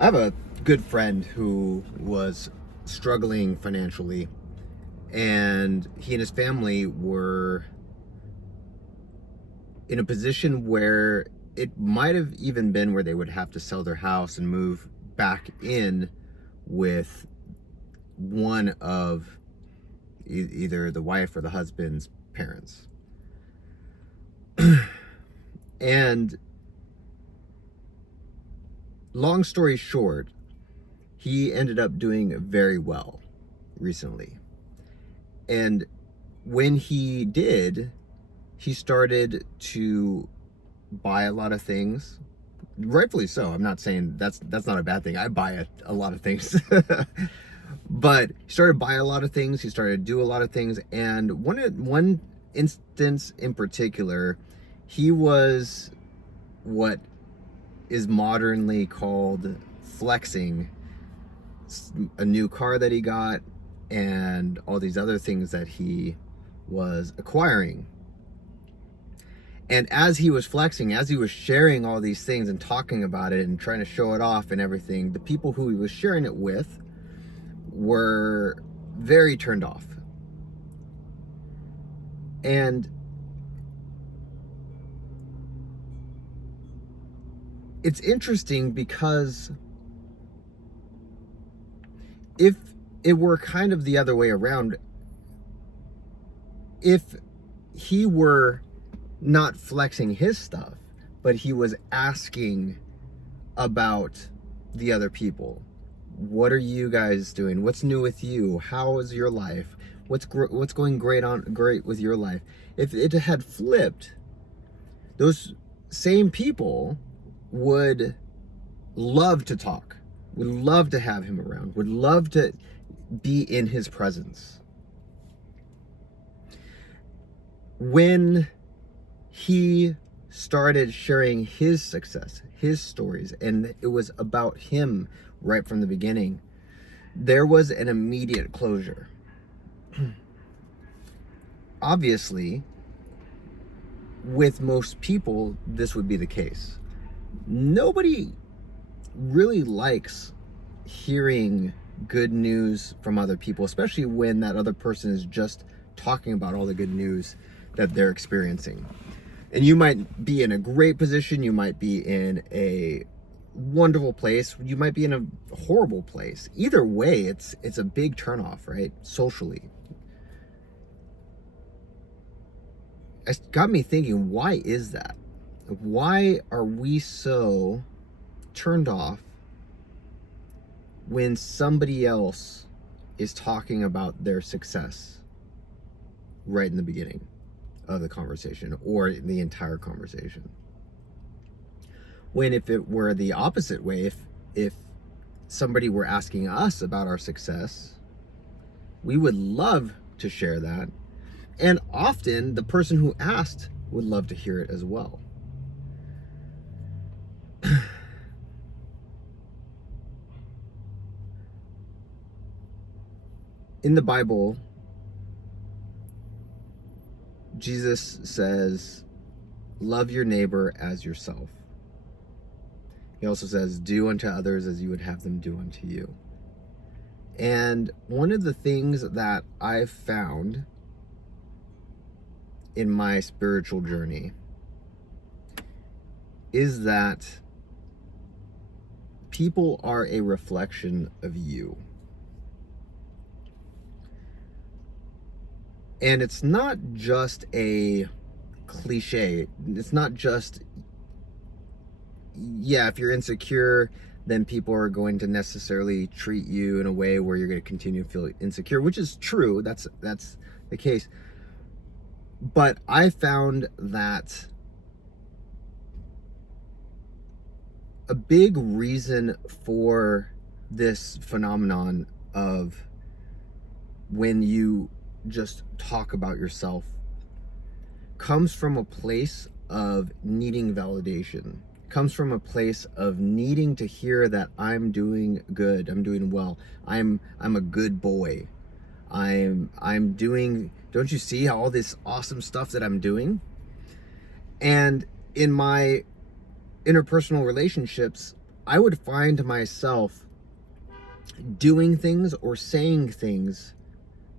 I have a good friend who was struggling financially, and he and his family were in a position where it might have even been where they would have to sell their house and move back in with one of either the wife or the husband's parents. And long story short, he ended up doing very well recently. And when he did, he started to buy a lot of things. Rightfully so. I'm not saying that's not a bad thing. I buy a lot of things. But he started buying a lot of things. He started to do a lot of things. And one instance in particular, he was what is modernly called flexing a new car that he got and all these other things that he was acquiring. And as he was flexing, as he was sharing all these things and talking about it and trying to show it off and everything, the people who he was sharing it with were very turned off. And it's interesting because if it were kind of the other way around, if he were not flexing his stuff, but he was asking about the other people. What are you guys doing? What's new with you? How is your life? What's going great with your life? If it had flipped, those same people would love to talk, would love to have him around, would love to be in his presence. When he started sharing his success, his stories, and it was about him right from the beginning, there was an immediate closure. Obviously, with most people, this would be the case. Nobody really likes hearing good news from other people, especially when that other person is just talking about all the good news that they're experiencing. And you might be in a great position, you might be in a wonderful place, you might be in a horrible place. Either way, it's a big turnoff, right? Socially. It got me thinking, why is that? Why are we so turned off when somebody else is talking about their success right in the beginning of the conversation or the entire conversation? When if it were the opposite way, if somebody were asking us about our success, we would love to share that. And often the person who asked would love to hear it as well. In the Bible, Jesus says, love your neighbor as yourself. He also says, do unto others as you would have them do unto you. And one of the things that I've found in my spiritual journey is that people are a reflection of you. And it's not just a cliche. It's not just, yeah, if you're insecure, then people are going to necessarily treat you in a way where you're going to continue to feel insecure, which is true. That's the case. But I found that a big reason for this phenomenon of when you just talk about yourself comes from a place of needing validation, comes from a place of needing to hear that I'm doing good, I'm doing well, I'm a good boy, I'm doing, don't you see all this awesome stuff that I'm doing? And in my interpersonal relationships, I would find myself doing things or saying things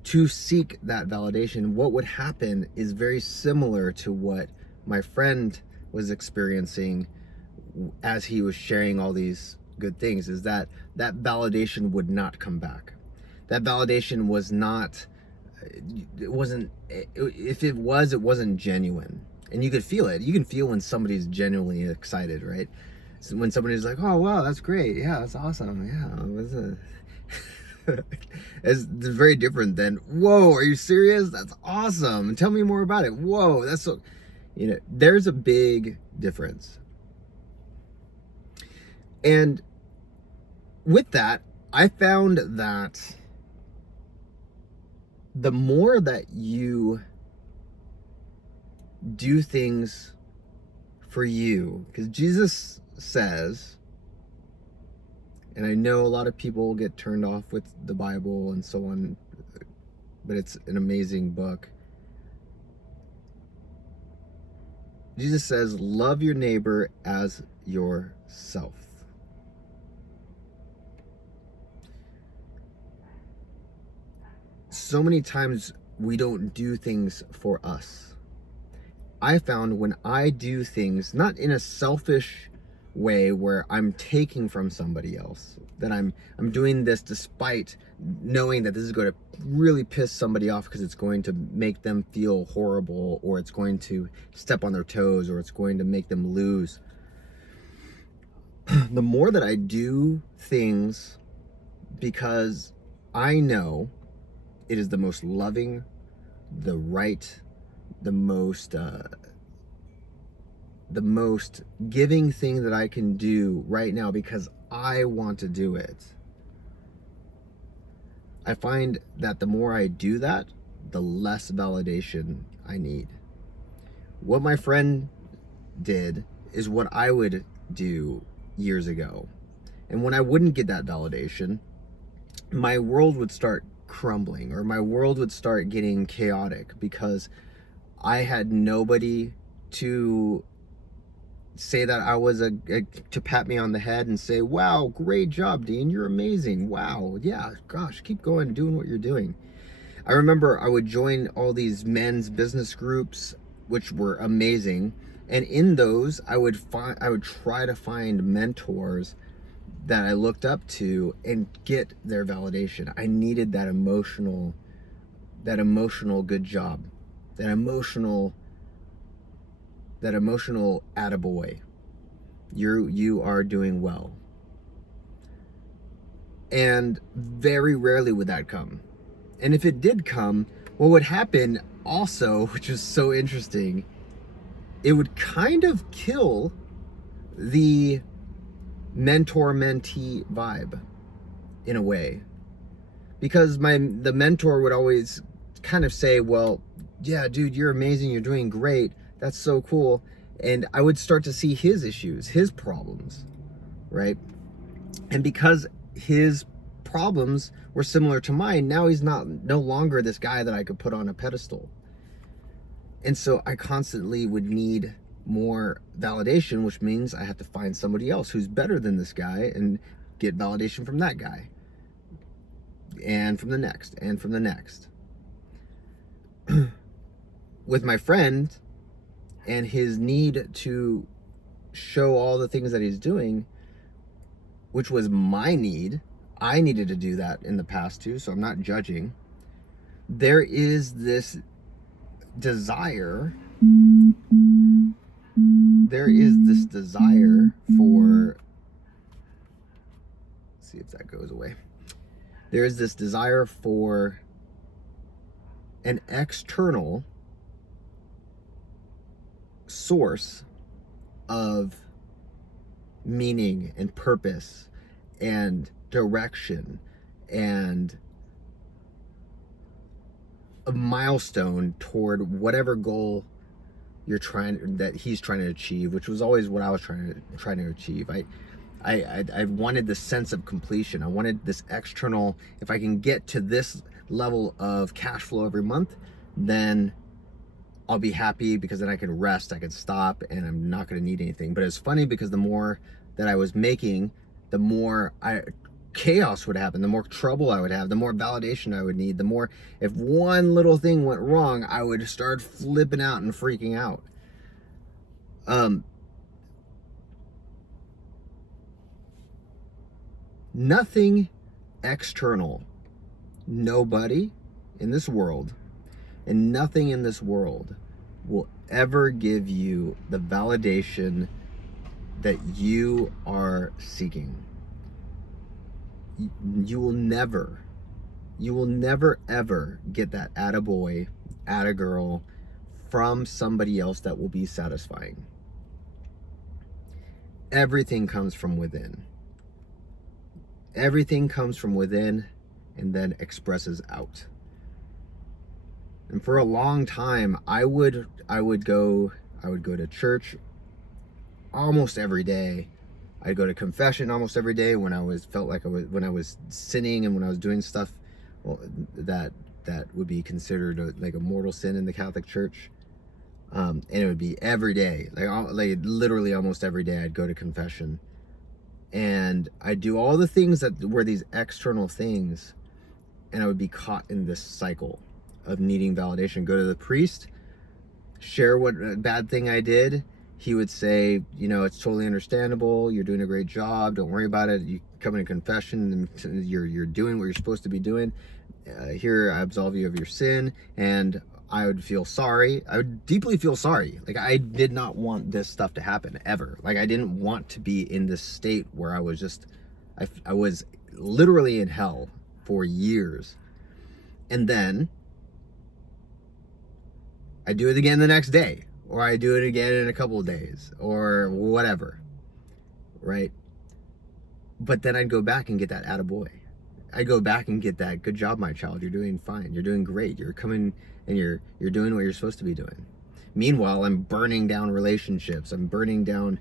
to seek that validation. What would happen is very similar to what my friend was experiencing as he was sharing all these good things, is that that validation would not come back. That validation was not, it wasn't, if it was, it wasn't genuine. And you could feel it. You can feel when somebody's genuinely excited, right? So when somebody's like, oh, wow, that's great. Yeah, that's awesome. Yeah. It's very different than, whoa, are you serious? That's awesome. Tell me more about it. Whoa, that's so, there's a big difference. And with that, I found that the more that you do things for you, because Jesus says, and I know a lot of people get turned off with the Bible and so on, but it's an amazing book. Jesus says, love your neighbor as yourself. So many times we don't do things for us. I found when I do things, not in a selfish way where I'm taking from somebody else, that I'm doing this despite knowing that this is going to really piss somebody off because it's going to make them feel horrible, or it's going to step on their toes, or it's going to make them lose. The more that I do things because I know it is the most loving, the right, the most giving thing that I can do right now because I want to do it, I find that the more I do that, the less validation I need. What my friend did is what I would do years ago. And when I wouldn't get that validation, my world would start crumbling, or my world would start getting chaotic, because I had nobody to say that I was to pat me on the head and say, wow, great job, Dean, you're amazing. Wow, yeah, gosh, keep going, doing what you're doing. I remember I would join all these men's business groups, which were amazing. And in those, I would try to find mentors that I looked up to and get their validation. I needed that emotional good job, that emotional attaboy. You are doing well. And very rarely would that come. And if it did come, what would happen also, which is so interesting, it would kind of kill the mentor-mentee vibe in a way, because the mentor would always kind of say, well, yeah, dude, you're amazing, you're doing great, that's so cool. And I would start to see his issues, his problems, right? And because his problems were similar to mine, now he's no longer this guy that I could put on a pedestal. And so I constantly would need more validation, which means I have to find somebody else who's better than this guy and get validation from that guy, and from the next, and from the next. With my friend and his need to show all the things that he's doing, which was my need, I needed to do that in the past too, so I'm not judging. There is this desire for, let's see if that goes away. There is this desire for an external source of meaning and purpose and direction and a milestone toward whatever goal he's trying to achieve, which was always what I was trying to achieve. I wanted the sense of completion. I wanted this external, if I can get to this level of cash flow every month, then I'll be happy, because then I can rest, I can stop, and I'm not going to need anything. But it's funny, because the more that I was making, the more chaos would happen, the more trouble I would have, the more validation I would need, the more, if one little thing went wrong, I would start flipping out and freaking out. Nothing external, nobody in this world, and nothing in this world will ever give you the validation that you are seeking. You will never ever get that attaboy, attagirl from somebody else that will be satisfying. Everything comes from within. Everything comes from within and then expresses out. And for a long time, I would go to church almost every day. I'd go to confession almost every day when I was sinning and when I was doing stuff, well, that would be considered like a mortal sin in the Catholic Church. And it would be every day, like literally almost every day I'd go to confession. And I'd do all the things that were these external things, and I would be caught in this cycle of needing validation. Go to the priest, share what bad thing I did. He would say, it's totally understandable. You're doing a great job. Don't worry about it. You come into confession, and you're doing what you're supposed to be doing. Here, I absolve you of your sin. And I would feel sorry. I would deeply feel sorry. Like, I did not want this stuff to happen ever. Like, I didn't want to be in this state where I was just, I was literally in hell for years. And then I do it again the next day, or I do it again in a couple of days, or whatever, right? But then I'd go back and get that attaboy. I go back and get that, good job, my child, you're doing fine, you're doing great, you're coming and you're doing what you're supposed to be doing. Meanwhile, I'm burning down relationships, I'm burning down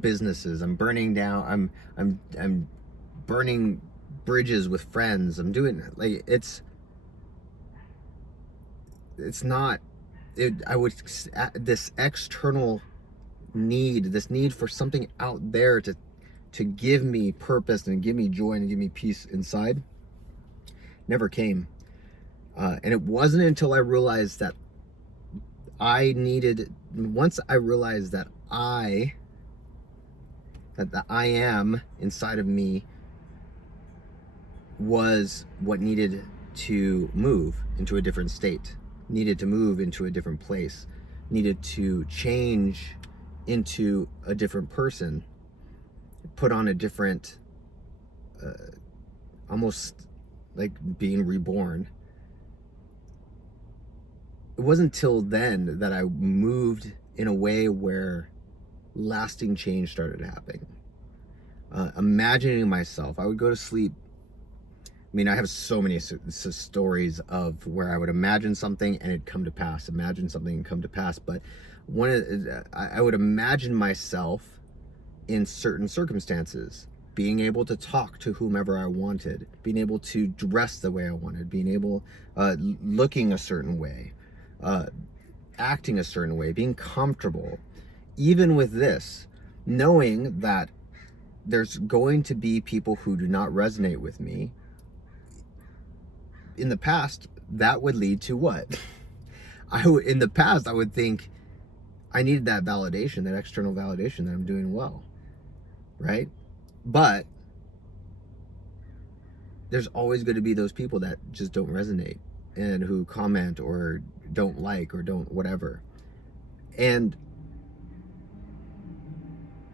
businesses, I'm burning down, I'm burning bridges with friends. I'm doing, like, it's not, this external need, this need for something out there to give me purpose and give me joy and give me peace inside, never came. And it wasn't until I realized that once I realized that the I am inside of me was what needed to move into a different state, needed to move into a different place, needed to change into a different person, put on a different, almost like being reborn. It wasn't till then that I moved in a way where lasting change started happening. Imagining myself, I would go to sleep. I mean, I have so many stories of where I would imagine something and it'd come to pass, imagine something and come to pass. But I would imagine myself in certain circumstances, being able to talk to whomever I wanted, being able to dress the way I wanted, being able, looking a certain way, acting a certain way, being comfortable. Even with this, knowing that there's going to be people who do not resonate with me. In the past, that would lead to what? In the past, I would think I needed that validation, that external validation that I'm doing well, right? But there's always going to be those people that just don't resonate and who comment or don't like or don't whatever. And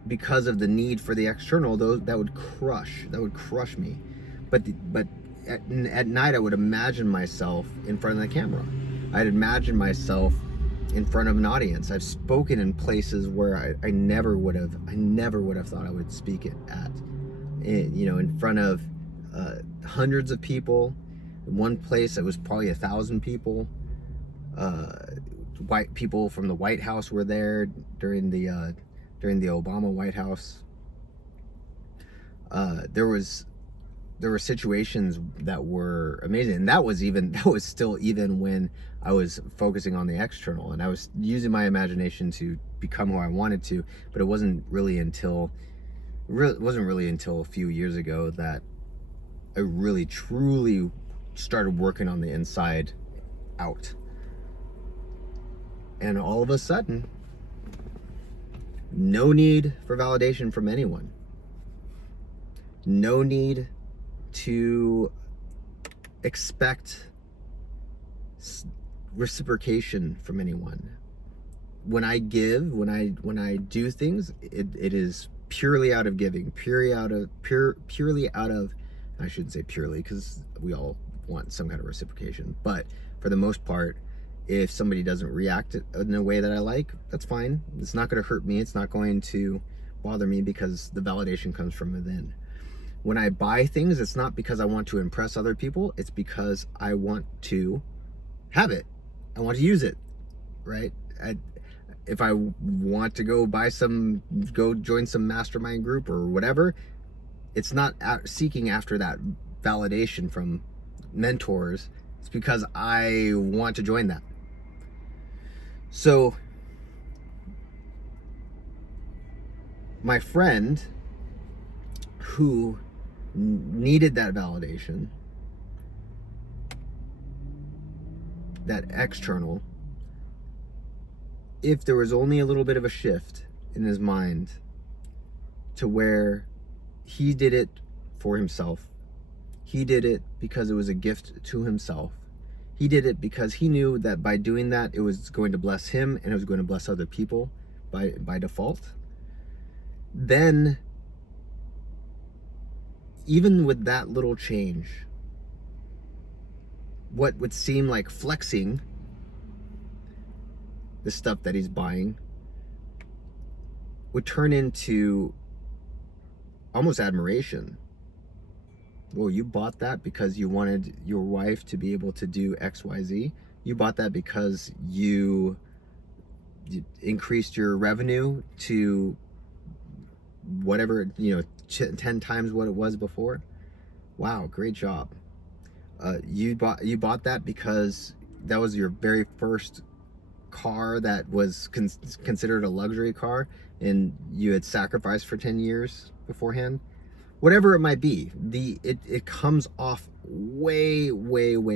because of the need for the external, that would crush me. But at night, I would imagine myself in front of the camera. I'd imagine myself in front of an audience. I've spoken in places where I never would have thought I would speak it at. In front of hundreds of people. In one place, it was probably 1,000 people. White people from the White House were there during the Obama White House. There were situations that were amazing, and that was still even when I was focusing on the external and I was using my imagination to become who I wanted to. But it wasn't really until It wasn't really until a few years ago that I really truly started working on the inside out. And all of a sudden, no need for validation from anyone. No need to expect reciprocation from anyone. When I give, when I do things, it is purely out of giving, purely out of, I shouldn't say purely, because we all want some kind of reciprocation, but for the most part, if somebody doesn't react in a way that I like, that's fine. It's not going to hurt me. It's not going to bother me, because the validation comes from within. When I buy things, it's not because I want to impress other people. It's because I want to have it. I want to use it, right? If I want to go join some mastermind group or whatever, it's not seeking after that validation from mentors. It's because I want to join that. So my friend who needed that validation, that external, if there was only a little bit of a shift in his mind to where he did it for himself, he did it because it was a gift to himself, he did it because he knew that by doing that, it was going to bless him and it was going to bless other people by default, then even with that little change, what would seem like flexing, the stuff that he's buying, would turn into almost admiration. Well, you bought that because you wanted your wife to be able to do XYZ. You bought that because you increased your revenue to whatever, 10 times what it was before. Wow, great job. You bought that because that was your very first car that was considered a luxury car, and you had sacrificed for 10 years beforehand. Whatever it might be, it comes off way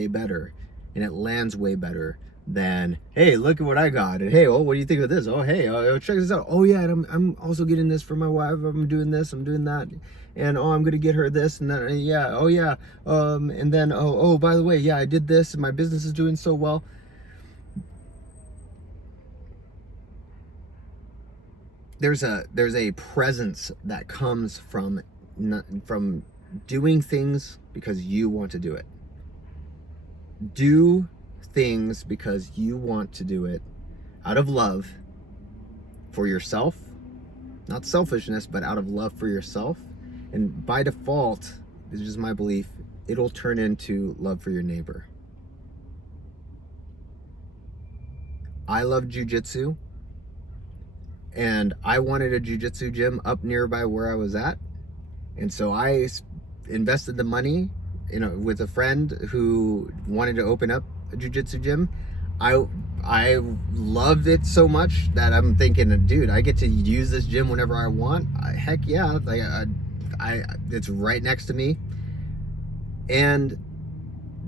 better, and it lands way better than, hey, look at what I got, and hey, oh, what do you think of this? Oh, hey, check this out. Oh yeah, and I'm also getting this for my wife. I'm doing this, I'm doing that, and oh, I'm gonna get her this and that. And yeah, oh yeah, and then oh, by the way, yeah, I did this, and my business is doing so well. There's a presence that comes from doing things because you want to do it. Do things because you want to do it out of love for yourself, not selfishness, but out of love for yourself. And by default, this is just my belief, it'll turn into love for your neighbor. I love jujitsu, and I wanted a jiu-jitsu gym up nearby where I was at. And so I invested the money, with a friend who wanted to open up a jiu-jitsu gym. I loved it so much that I'm thinking, dude, I get to use this gym whenever I want. Heck yeah, it's right next to me, and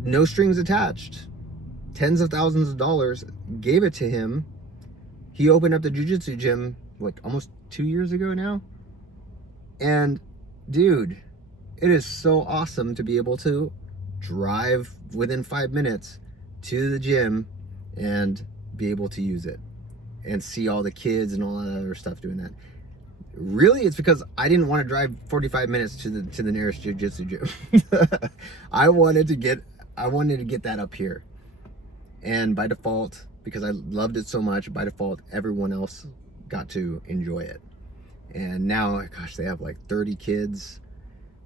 no strings attached. Tens of thousands of dollars, gave it to him. He opened up the jiu-jitsu gym, almost 2 years ago now. And dude, it is so awesome to be able to drive within 5 minutes to the gym and be able to use it and see all the kids and all that other stuff doing that. Really, it's because I didn't want to drive 45 minutes to the nearest jiu-jitsu gym. I wanted to get that up here. And by default, because I loved it so much, by default, everyone else got to enjoy it. And now, gosh, they have 30 kids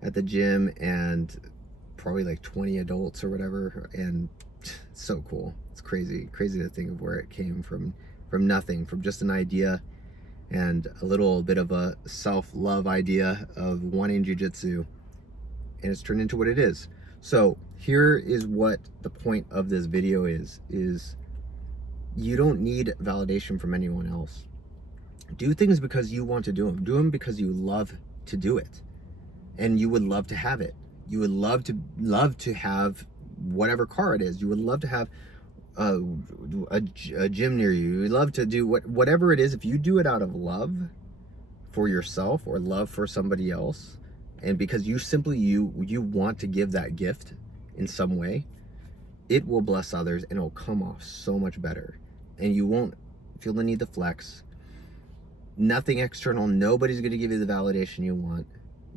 at the gym and probably 20 adults or whatever. And it's so cool. It's crazy to think of where it came from nothing, from just an idea and a little bit of a self-love idea of wanting jiu-jitsu. And it's turned into what it is. So here is what the point of this video is you don't need validation from anyone else. Do things because you want to do them. Do them because you love to do it, and you would love to have it. You would love to have whatever car it is. You would love to have a gym near you. You would love to do whatever it is. If you do it out of love for yourself or love for somebody else, and because you simply you want to give that gift in some way, it will bless others and it'll come off so much better, and you won't feel the need to flex. Nothing external. Nobody's going to give you the validation you want.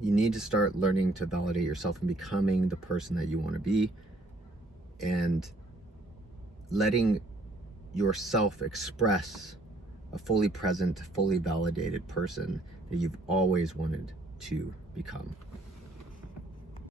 You need to start learning to validate yourself and becoming the person that you want to be, and letting yourself express a fully present, fully validated person that you've always wanted to become.